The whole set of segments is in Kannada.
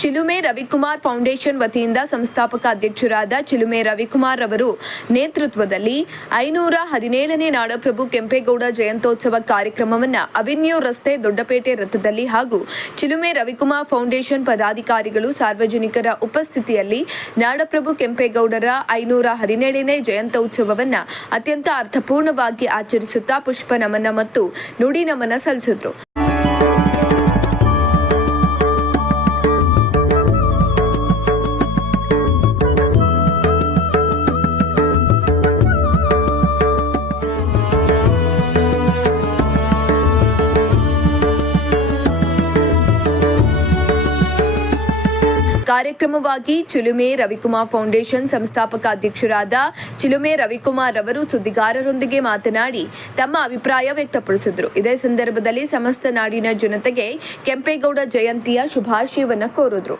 ಚಿಲುಮೆ ರವಿಕುಮಾರ್ ಫೌಂಡೇಶನ್ ವತಿಯಿಂದ ಸಂಸ್ಥಾಪಕ ಅಧ್ಯಕ್ಷರಾದ ಚಿಲುಮೆ ರವಿಕುಮಾರ್ ಅವರು ನೇತೃತ್ವದಲ್ಲಿ 517ನೇ ನಾಡಪ್ರಭು ಕೆಂಪೇಗೌಡ ಜಯಂತ್ಯೋತ್ಸವ ಕಾರ್ಯಕ್ರಮವನ್ನು ಅವೆನ್ಯೂ ರಸ್ತೆ ದೊಡ್ಡಪೇಟೆ ವೃತ್ತದಲ್ಲಿ ಹಾಗೂ ಚಿಲುಮೆ ರವಿಕುಮಾರ್ ಫೌಂಡೇಶನ್ ಪದಾಧಿಕಾರಿಗಳು ಸಾರ್ವಜನಿಕರ ಉಪಸ್ಥಿತಿಯಲ್ಲಿ ನಾಡಪ್ರಭು ಕೆಂಪೇಗೌಡರ 517ನೇ ಜಯಂತ್ಯೋತ್ಸವವನ್ನು ಅತ್ಯಂತ ಅರ್ಥಪೂರ್ಣವಾಗಿ ಆಚರಿಸುತ್ತಾ ಪುಷ್ಪ ನಮನ ಮತ್ತು ನುಡಿ ನಮನ ಸಲ್ಲಿಸಿದರು. ಕಾರ್ಯಕ್ರಮವಾಗಿ ಚಿಲುಮೆ ರವಿಕುಮಾರ್ ಫೌಂಡೇಶನ್ ಸಂಸ್ಥಾಪಕ ಅಧ್ಯಕ್ಷರಾದ ಚಿಲುಮೆ ರವಿಕುಮಾರ್ ಅವರು ಸುದ್ದಿಗಾರರೊಂದಿಗೆ ಮಾತನಾಡಿ ತಮ್ಮ ಅಭಿಪ್ರಾಯ ವ್ಯಕ್ತಪಡಿಸಿದರು. ಇದೇ ಸಂದರ್ಭದಲ್ಲಿ ಸಮಸ್ತ ನಾಡಿನ ಜನತೆಗೆ ಕೆಂಪೇಗೌಡ ಜಯಂತಿಯ ಶುಭಾಶಯವನ್ನು ಕೋರಿದರು.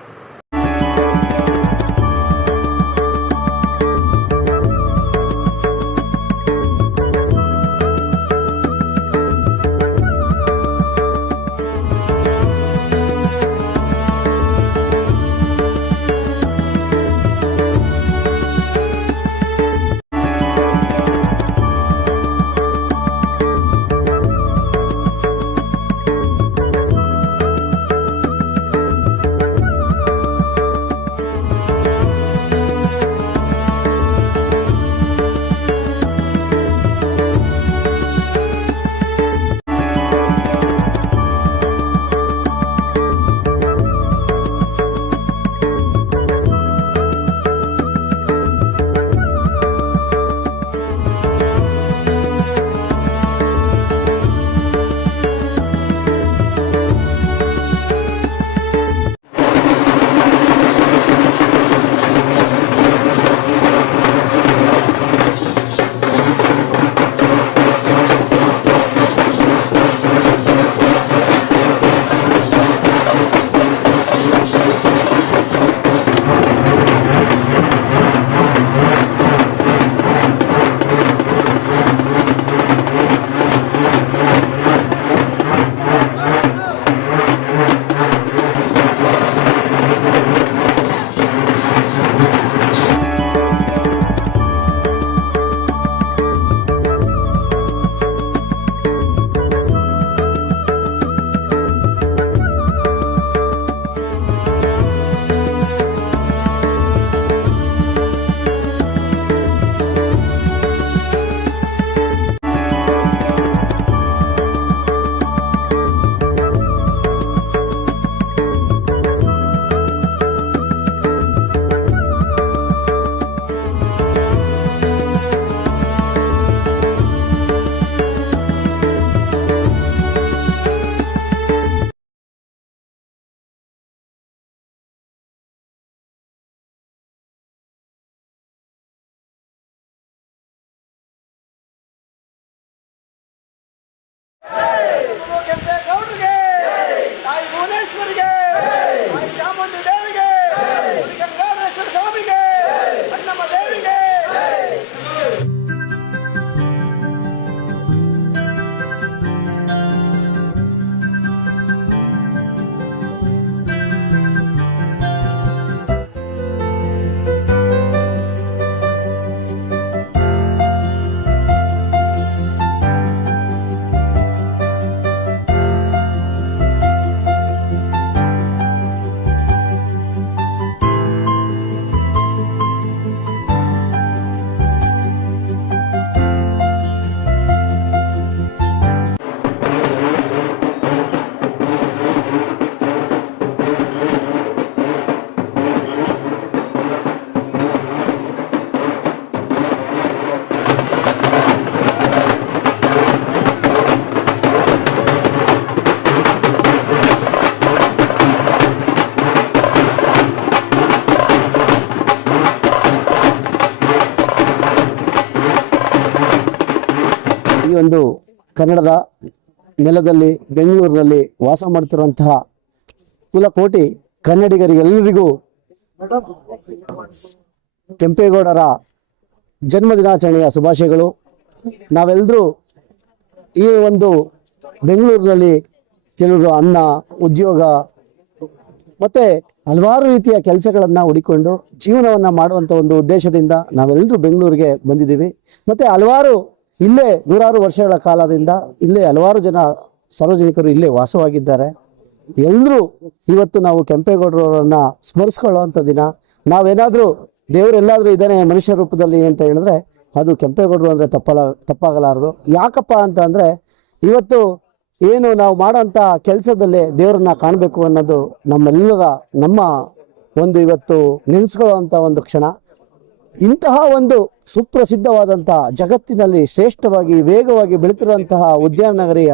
ಈ ಒಂದು ಕನ್ನಡದ ನೆಲದಲ್ಲಿ ಬೆಂಗಳೂರಿನಲ್ಲಿ ವಾಸ ಮಾಡುತ್ತಿರುವಂತಹ ಕುಲಕೋಟಿ ಕನ್ನಡಿಗರಿಗೆಲ್ಲರಿಗೂ ಕೆಂಪೇಗೌಡರ ಜನ್ಮದಿನಾಚರಣೆಯ ಶುಭಾಶಯಗಳು. ನಾವೆಲ್ಲರೂ ಈ ಒಂದು ಬೆಂಗಳೂರಿನಲ್ಲಿ ಕೆಲವರು ಅನ್ನ, ಉದ್ಯೋಗ ಮತ್ತು ಹಲವಾರು ರೀತಿಯ ಕೆಲಸಗಳನ್ನು ಹುಡಿಕೊಂಡು ಜೀವನವನ್ನು ಮಾಡುವಂಥ ಒಂದು ಉದ್ದೇಶದಿಂದ ನಾವೆಲ್ಲರೂ ಬೆಂಗಳೂರಿಗೆ ಬಂದಿದ್ದೀವಿ. ಮತ್ತು ಹಲವಾರು ಇಲ್ಲೇ ನೂರಾರು ವರ್ಷಗಳ ಕಾಲದಿಂದ ಇಲ್ಲೇ ಹಲವಾರು ಜನ ಸಾರ್ವಜನಿಕರು ಇಲ್ಲೇ ವಾಸವಾಗಿದ್ದಾರೆ. ಎಲ್ಲರೂ ಇವತ್ತು ನಾವು ಕೆಂಪೇಗೌಡರವರನ್ನ ಸ್ಮರಿಸ್ಕೊಳ್ಳುವಂಥ ದಿನ. ನಾವೇನಾದರೂ ದೇವರೆಲ್ಲಾದರೂ ಇದ್ದಾನೆ ಮನುಷ್ಯ ರೂಪದಲ್ಲಿ ಅಂತ ಹೇಳಿದ್ರೆ ಅದು ಕೆಂಪೇಗೌಡರು ಅಂದರೆ ತಪ್ಪಾಗಲಾರದು. ಯಾಕಪ್ಪ ಅಂತ ಅಂದರೆ ಇವತ್ತು ಏನು ನಾವು ಮಾಡೋಂಥ ಕೆಲಸದಲ್ಲೇ ದೇವರನ್ನ ಕಾಣಬೇಕು ಅನ್ನೋದು ನಮ್ಮ ಒಂದು ಇವತ್ತು ನೆನೆಸ್ಕೊಳ್ಳುವಂಥ ಒಂದು ಕ್ಷಣ. ಇಂತಹ ಒಂದು ಸುಪ್ರಸಿದ್ಧವಾದಂಥ ಜಗತ್ತಿನಲ್ಲಿ ಶ್ರೇಷ್ಠವಾಗಿ ವೇಗವಾಗಿ ಬೆಳೀತಿರುವಂತಹ ಉದ್ಯಾನ ನಗರಿಯ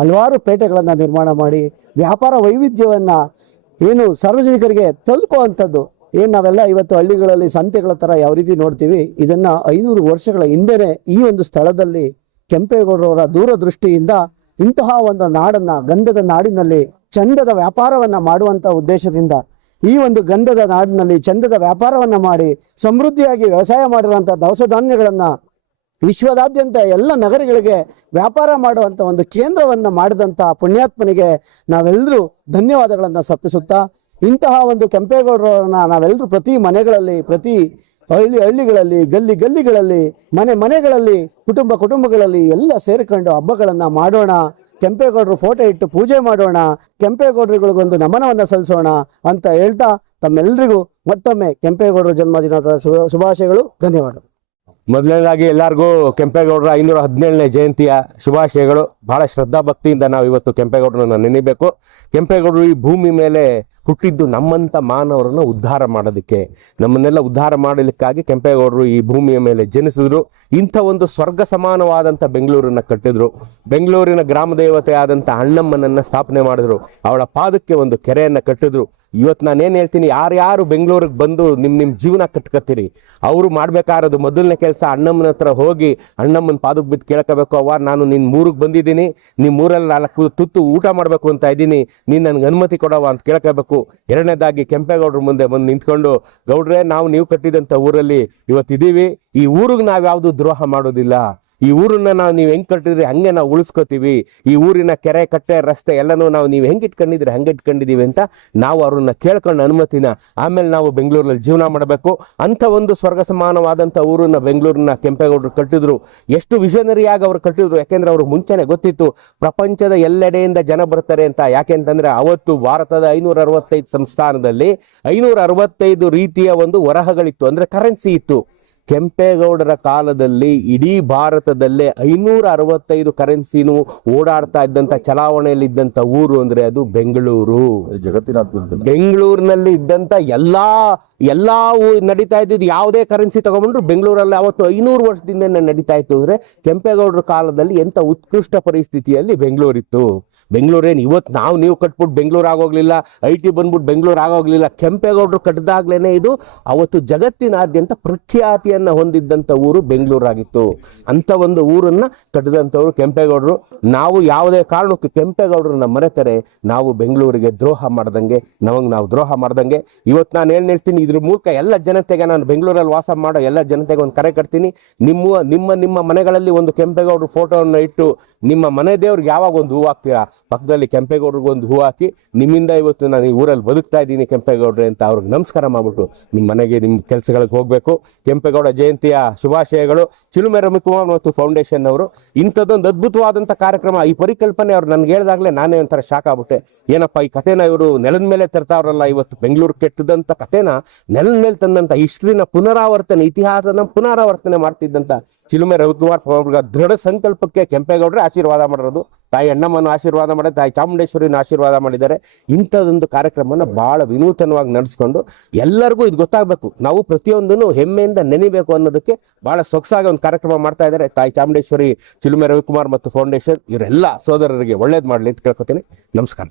ಹಲವಾರು ಪೇಟೆಗಳನ್ನು ನಿರ್ಮಾಣ ಮಾಡಿ ವ್ಯಾಪಾರ ವೈವಿಧ್ಯವನ್ನು ಏನು ಸಾರ್ವಜನಿಕರಿಗೆ ತಲುಪುವಂಥದ್ದು ಏನು ನಾವೆಲ್ಲ ಇವತ್ತು ಹಳ್ಳಿಗಳಲ್ಲಿ ಸಂತೆಗಳ ಥರ ಯಾವ ರೀತಿ ನೋಡ್ತೀವಿ, ಇದನ್ನು 500 ವರ್ಷಗಳ ಹಿಂದೆಯೇ ಈ ಒಂದು ಸ್ಥಳದಲ್ಲಿ ಕೆಂಪೇಗೌಡರವರ ದೂರದೃಷ್ಟಿಯಿಂದ ಇಂತಹ ಒಂದು ನಾಡನ್ನು ಗಂಧದ ನಾಡಿನಲ್ಲಿ ಚಂದದ ವ್ಯಾಪಾರವನ್ನು ಮಾಡುವಂಥ ಉದ್ದೇಶದಿಂದ ಈ ಒಂದು ಗಂಧದ ನಾಡಿನಲ್ಲಿ ಚಂದದ ವ್ಯಾಪಾರವನ್ನು ಮಾಡಿ ಸಮೃದ್ಧಿಯಾಗಿ ವ್ಯವಸಾಯ ಮಾಡಿರುವಂಥ ದವಸ ಧಾನ್ಯಗಳನ್ನು ವಿಶ್ವದಾದ್ಯಂತ ಎಲ್ಲ ನಗರಗಳಿಗೆ ವ್ಯಾಪಾರ ಮಾಡುವಂಥ ಒಂದು ಕೇಂದ್ರವನ್ನು ಮಾಡಿದಂಥ ಪುಣ್ಯಾತ್ಮನಿಗೆ ನಾವೆಲ್ಲರೂ ಧನ್ಯವಾದಗಳನ್ನು ಸಲ್ಲಿಸುತ್ತಾ ಇಂತಹ ಒಂದು ಕೆಂಪೇಗೌಡರನ್ನ ನಾವೆಲ್ಲರೂ ಪ್ರತಿ ಮನೆಗಳಲ್ಲಿ, ಪ್ರತಿ ಹಳ್ಳಿಗಳಲ್ಲಿ, ಗಲ್ಲಿಗಳಲ್ಲಿ, ಮನೆಗಳಲ್ಲಿ, ಕುಟುಂಬಗಳಲ್ಲಿ ಎಲ್ಲ ಸೇರಿಕೊಂಡು ಹಬ್ಬಗಳನ್ನು ಮಾಡೋಣ. ಕೆಂಪೇಗೌಡರು ಫೋಟೋ ಇಟ್ಟು ಪೂಜೆ ಮಾಡೋಣ. ಕೆಂಪೇಗೌಡರುಗಳಿಗೊಂದು ನಮನವನ್ನು ಸಲ್ಲಿಸೋಣ ಅಂತ ಹೇಳ್ತಾ ತಮ್ಮೆಲ್ಲರಿಗೂ ಮತ್ತೊಮ್ಮೆ ಕೆಂಪೇಗೌಡರ ಜನ್ಮದಿನದ ಶುಭಾಶಯಗಳು. ಧನ್ಯವಾದ. ಮೊದಲನೇದಾಗಿ ಎಲ್ಲರಿಗೂ ಕೆಂಪೇಗೌಡರ 517ನೇ ಜಯಂತಿಯ ಶುಭಾಶಯಗಳು. ಬಹಳ ಶ್ರದ್ಧಾ ಭಕ್ತಿಯಿಂದ ನಾವು ಇವತ್ತು ಕೆಂಪೇಗೌಡರನ್ನ ನೆನೆಯಬೇಕು. ಕೆಂಪೇಗೌಡರು ಈ ಭೂಮಿ ಮೇಲೆ ಹುಟ್ಟಿದ್ದು ನಮ್ಮಂಥ ಮಾನವರನ್ನು ಉದ್ಧಾರ ಮಾಡೋದಕ್ಕೆ, ನಮ್ಮನ್ನೆಲ್ಲ ಉದ್ಧಾರ ಮಾಡಲಿಕ್ಕಾಗಿ ಕೆಂಪೇಗೌಡರು ಈ ಭೂಮಿಯ ಮೇಲೆ ಜನಿಸಿದ್ರು. ಇಂಥ ಒಂದು ಸ್ವರ್ಗ ಸಮಾನವಾದಂಥ ಬೆಂಗಳೂರನ್ನು ಕಟ್ಟಿದ್ರು. ಬೆಂಗಳೂರಿನ ಗ್ರಾಮ ದೇವತೆ ಆದಂಥ ಅಣ್ಣಮ್ಮನನ್ನು ಸ್ಥಾಪನೆ ಮಾಡಿದ್ರು. ಅವಳ ಪಾದಕ್ಕೆ ಒಂದು ಕೆರೆಯನ್ನು ಕಟ್ಟಿದ್ರು. ಇವತ್ತು ನಾನೇನು ಹೇಳ್ತೀನಿ, ಯಾರ್ಯಾರು ಬೆಂಗಳೂರಿಗೆ ಬಂದು ನಿಮ್ಮ ಜೀವನ ಕಟ್ಕೊತೀರಿ, ಅವರು ಮಾಡಬೇಕಾರದು ಮೊದಲನೇ ಕೆಲಸ ಅಣ್ಣಮ್ಮನ ಹತ್ರ ಹೋಗಿ ಅಣ್ಣಮ್ಮನ ಪಾದಕ್ಕೆ ಬಿದ್ದು ಕೇಳ್ಕೋಬೇಕು, ಅವ್ವ ನಾನು ನಿನ್ನ ಮೂರಿಗೆ ಬಂದಿದ್ದೀನಿ, ನಿಮ್ಮ ಊರಲ್ಲಿ 4 ತುತ್ತು ಊಟ ಮಾಡಬೇಕು ಅಂತ ಇದ್ದೀನಿ, ನೀನು ನನಗೆ ಅನುಮತಿ ಕೊಡವ ಅಂತ ಕೇಳ್ಕೋಬೇಕು. ಎರಡನೇದಾಗಿ ಕೆಂಪೇಗೌಡರ ಮುಂದೆ ಬಂದು ನಿಂತ್ಕೊಂಡು, ಗೌಡ್ರೆ ನೀವು ಕಟ್ಟಿದಂಥ ಊರಲ್ಲಿ ಇವತ್ತಿದ್ದೀವಿ, ಈ ಊರಿಗೆ ನಾವು ಯಾವುದು ದ್ರೋಹ ಮಾಡೋದಿಲ್ಲ, ಈ ಊರನ್ನ ನೀವು ಹೆಂಗೆ ಕಟ್ಟಿದ್ರಿ ಹಂಗೆ ನಾವು ಉಳಿಸ್ಕೋತೀವಿ, ಈ ಊರಿನ ಕೆರೆ ಕಟ್ಟೆ ರಸ್ತೆ ಎಲ್ಲನೂ ನೀವು ಹೆಂಗೆ ಇಟ್ಕೊಂಡಿದ್ರಿ ಹಂಗೆ ಇಟ್ಕೊಂಡಿದ್ದೀವಿ ಅಂತ ನಾವು ಅವ್ರನ್ನ ಕೇಳ್ಕೊಂಡು ಅನುಮತಿನ ಆಮೇಲೆ ನಾವು ಬೆಂಗಳೂರಲ್ಲಿ ಜೀವನ ಮಾಡಬೇಕು. ಅಂಥ ಒಂದು ಸ್ವರ್ಗ ಸಮಾನವಾದಂಥ ಊರನ್ನ ಬೆಂಗಳೂರನ್ನ ಕೆಂಪೇಗೌಡರು ಕಟ್ಟಿದ್ರು. ಎಷ್ಟು ವಿಷನರಿಯಾಗಿ ಅವ್ರು ಕಟ್ಟಿದ್ರು, ಯಾಕೆಂದ್ರೆ ಅವ್ರಿಗೆ ಮುಂಚೆನೆ ಗೊತ್ತಿತ್ತು ಪ್ರಪಂಚದ ಎಲ್ಲೆಡೆಯಿಂದ ಜನ ಬರ್ತಾರೆ ಅಂತ. ಯಾಕೆಂತಂದ್ರೆ ಅವತ್ತು ಭಾರತದ 565 ಸಂಸ್ಥಾನದಲ್ಲಿ 565 ರೀತಿಯ ಒಂದು ವರಹಗಳಿತ್ತು, ಅಂದ್ರೆ ಕರೆನ್ಸಿ ಇತ್ತು. ಕೆಂಪೇಗೌಡರ ಕಾಲದಲ್ಲಿ ಇಡೀ ಭಾರತದಲ್ಲೇ 565 ಕರೆನ್ಸಿನೂ ಓಡಾಡ್ತಾ ಇದ್ದಂಥ ಚಲಾವಣೆಯಲ್ಲಿದ್ದಂಥ ಊರು ಅಂದರೆ ಅದು ಬೆಂಗಳೂರು. ಬೆಂಗಳೂರಿನಲ್ಲಿ ಇದ್ದಂಥ ಎಲ್ಲ ನಡೀತಾ ಇದ್ದಿದ್ದು ಯಾವುದೇ ಕರೆನ್ಸಿ ತಗೊಂಡ್ರು ಬೆಂಗಳೂರಲ್ಲಿ ಅವತ್ತು 500 ವರ್ಷದಿಂದ ನಡೀತಾ ಇತ್ತು. ಅಂದರೆ ಕೆಂಪೇಗೌಡರ ಕಾಲದಲ್ಲಿ ಎಂಥ ಉತ್ಕೃಷ್ಟ ಪರಿಸ್ಥಿತಿಯಲ್ಲಿ ಬೆಂಗಳೂರಿತ್ತು. ಬೆಂಗಳೂರೇನು ಇವತ್ತು ನೀವು ಕಟ್ಬಿಟ್ಟು ಬೆಂಗಳೂರು ಆಗೋಗ್ಲಿಲ್ಲ, IT ಬಂದ್ಬಿಟ್ಟು ಬೆಂಗಳೂರು ಆಗೋಗ್ಲಿಲ್ಲ. ಕೆಂಪೇಗೌಡರು ಕಟ್ಟಿದಾಗ್ಲೇ ಇದು ಅವತ್ತು ಜಗತ್ತಿನಾದ್ಯಂತ ಪ್ರಖ್ಯಾತಿಯನ್ನು ಹೊಂದಿದ್ದಂಥ ಊರು ಬೆಂಗಳೂರಾಗಿತ್ತು. ಅಂಥ ಒಂದು ಊರನ್ನ ಕಟ್ಟಿದಂಥವ್ರು ಕೆಂಪೇಗೌಡರು. ನಾವು ಯಾವುದೇ ಕಾರಣಕ್ಕೂ ಕೆಂಪೇಗೌಡರನ್ನ ಮರೆತರೆ ನಾವು ಬೆಂಗಳೂರಿಗೆ ದ್ರೋಹ ಮಾಡ್ದಂಗೆ, ನಾವು ದ್ರೋಹ ಮಾಡ್ದಂಗೆ. ಇವತ್ತು ನಾನು ಏನು ಹೇಳ್ತೀನಿ, ಇದ್ರ ಮೂಲಕ ಎಲ್ಲ ಜನತೆಗೆ, ನಾನು ಬೆಂಗಳೂರಲ್ಲಿ ವಾಸ ಮಾಡೋ ಎಲ್ಲ ಜನತೆಗೆ ಒಂದು ಕರೆ ಕಟ್ತೀನಿ. ನಿಮ್ಮ ಮನೆಗಳಲ್ಲಿ ಒಂದು ಕೆಂಪೇಗೌಡರು ಫೋಟೋವನ್ನು ಇಟ್ಟು ನಿಮ್ಮ ಮನೆ ದೇವ್ರಿಗೆ ಯಾವಾಗ ಒಂದು ಹೂ ಹಾಕ್ತೀರಾ, ಪಕ್ಕದಲ್ಲಿ ಕೆಂಪೇಗೌಡರಿಗೆ ಒಂದು ಹೂ ಹಾಕಿ, ನಿಮ್ಮಿಂದ ಇವತ್ತು ನಾನು ಈ ಊರಲ್ಲಿ ಬದುಕ್ತಾ ಇದ್ದೀನಿ ಕೆಂಪೇಗೌಡ್ರೆ ಅಂತ ಅವ್ರಿಗೆ ನಮಸ್ಕಾರ ಮಾಡ್ಬಿಟ್ಟು ನಿಮ್ಮ ಮನೆಗೆ ನಿಮ್ಮ ಕೆಲಸಗಳಿಗೆ ಹೋಗಬೇಕು. ಕೆಂಪೇಗೌಡ ಜಯಂತಿಯ ಶುಭಾಶಯಗಳು. ಚಿಲುಮೆ ರವಿಕುಮಾರ್ ಮತ್ತು ಫೌಂಡೇಶನ್ ಅವರು ಇಂಥದ್ದೊಂದು ಅದ್ಭುತವಾದಂಥ ಕಾರ್ಯಕ್ರಮ, ಈ ಪರಿಕಲ್ಪನೆ ಅವ್ರು ನನಗೆ ಹೇಳಿದಾಗಲೇ ನಾನೇ ಒಂಥರ ಶಾಕ್ ಆಗ್ಬಿಟ್ಟೆ. ಏನಪ್ಪ ಈ ಕಥೆನ ಇವರು ನೆಲದ ಮೇಲೆ ತರ್ತಾವ್ರಲ್ಲ, ಇವತ್ತು ಬೆಂಗಳೂರು ಕೆಟ್ಟದಂಥ ಕಥೆನ ನೆಲದ ಮೇಲೆ ತಂದಂಥ ಹಿಸ್ಟ್ರಿನ ಪುನರಾವರ್ತನೆ, ಇತಿಹಾಸನ ಪುನರಾವರ್ತನೆ ಮಾಡ್ತಿದ್ದಂಥ ಚಿಲುಮೆ ರವಿಕುಮಾರ್ ಅವರ ದೃಢ ಸಂಕಲ್ಪಕ್ಕೆ ಕೆಂಪೇಗೌಡರೇ ಆಶೀರ್ವಾದ ಮಾಡಿರೋದು. ತಾಯಿ ಅಣ್ಣಮ್ಮನ ಆಶೀರ್ವಾದ ಮಾಡಿ, ತಾಯಿ ಚಾಮುಂಡೇಶ್ವರಿನ ಆಶೀರ್ವಾದ ಮಾಡಿದ್ದಾರೆ. ಇಂಥದ್ದೊಂದು ಕಾರ್ಯಕ್ರಮನ ಬಹಳ ವಿನೂತನವಾಗಿ ನಡೆಸ್ಕೊಂಡು ಎಲ್ಲರಿಗೂ ಇದು ಗೊತ್ತಾಗಬೇಕು, ನಾವು ಪ್ರತಿಯೊಂದನ್ನು ಹೆಮ್ಮೆಯಿಂದ ನೆನಿಬೇಕು ಅನ್ನೋದಕ್ಕೆ ಬಹಳ ಸೊಗಸಾಗಿ ಒಂದು ಕಾರ್ಯಕ್ರಮ ಮಾಡ್ತಾ ಇದ್ದಾರೆ. ತಾಯಿ ಚಾಮುಂಡೇಶ್ವರಿ, ಚಿಲುಮೆ ರವಿಕುಮಾರ್ ಮತ್ತು ಫೌಂಡೇಶನ್ ಇವರೆಲ್ಲ ಸೋದರರಿಗೆ ಒಳ್ಳೇದು ಮಾಡಲಿ ಅಂತ ಕೇಳ್ಕೊತೀನಿ. ನಮಸ್ಕಾರ.